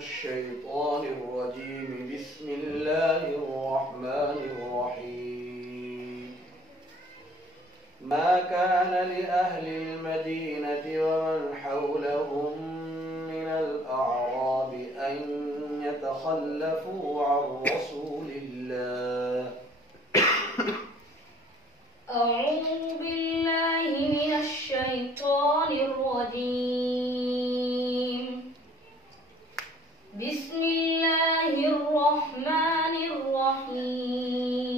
الشيطان الرجيم. بسم الله الرحمن الرحيم. ما كان لأهل المدينة ومن حولهم من الأعراب أن يتخلفوا عن رسول الله. أعوذ بالله من الشيطان الرجيم. بسم الله الرحمن الرحيم.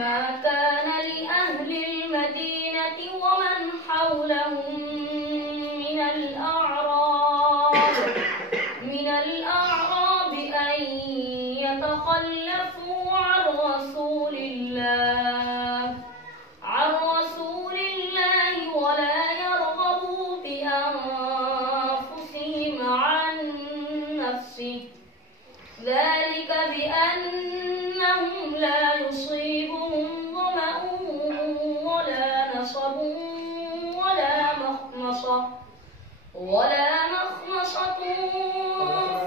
ما كان لأهل المدينة ومن حولهم من الأعراب أن يتخلفوا عن رسول الله ولا يرغبوا بأنفسهم عن نفسه، ذلك بأنهم لا يصيبهم ظمأ ولا نصب ولا مخمصة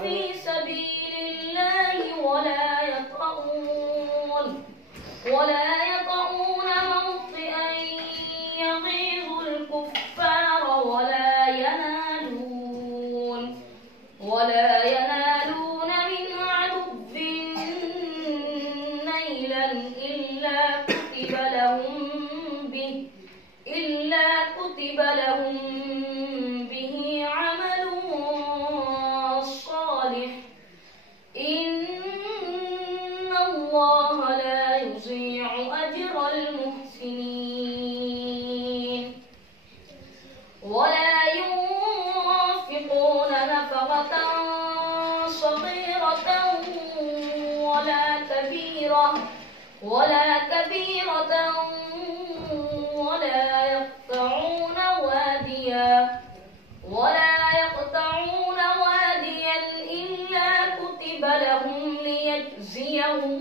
في سبيل الله ولا يطؤون موطئا يغيظ الكفار ولا ينالون من عدو نيلا إلا كتب لهم به عمل صالح. إن الله لا يضيع أجر المحسنين. ولا ينفقون نفقة صغيرة ولا كبيرة ولا يقطعون واديا إلا كتب لهم ليجزيهم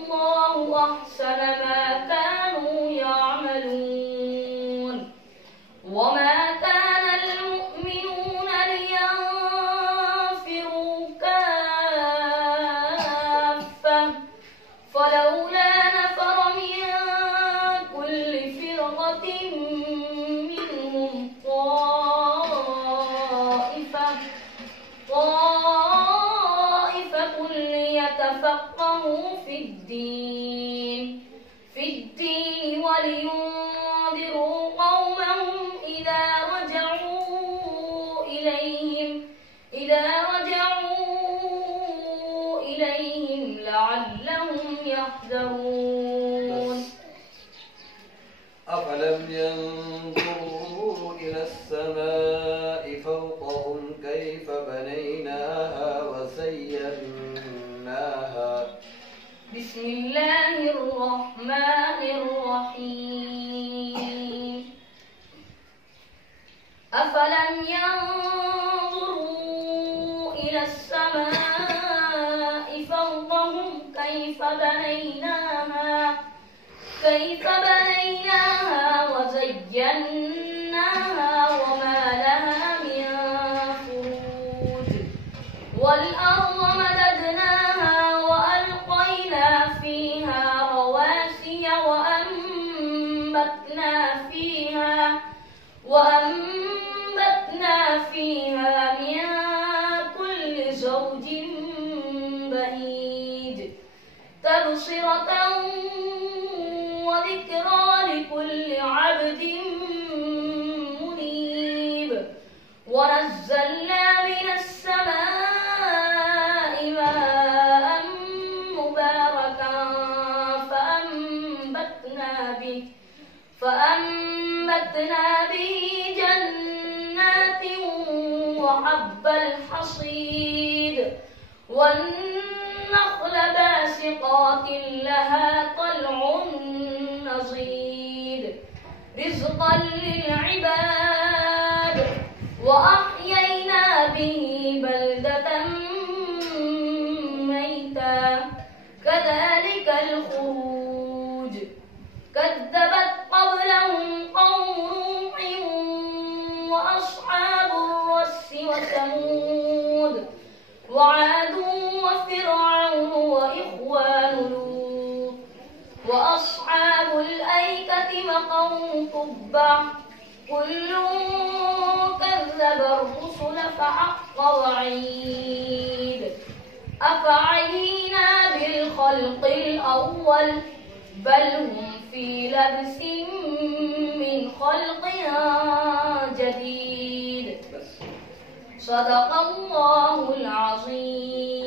الله أحسن ما كانوا يعملون. وما كان المؤمنون لينفروا كافة، فلولا نفر من كل فرقة منهم طائفة ليتفقهوا في الدين ولينذروا قومهم إذا رجعوا إليهم لعلهم يحذرون. أفلم ينظروا إلى السماء فوقهم كيف بنيناها وزيناها. بسم الله الرحمن الرحيم. أفلم ينظروا إلى السماء فوقهم كيف بنيناها وزيناها وما لها من فروج. والأرض مددناها وألقينا فيها رواسي وأنبتنا فيها من كل زوج بهيج، تبصرة وذكرى لكل عبد منيب. ونزلنا من السماء ماء مباركا فأنبتنا به جنات وحب الحصيد والنخل باسقات لها طلع نضيد، رزقا للعباد. وأحيينا به بلدة ميتا كذلك الخروج. كذبت قبلهم قوم نوح وقوم تبع كل كذب الرسل فحق وعيد أفعينا بالخلق الأول بل هم في لبس من خلق جديد. صدق الله العظيم.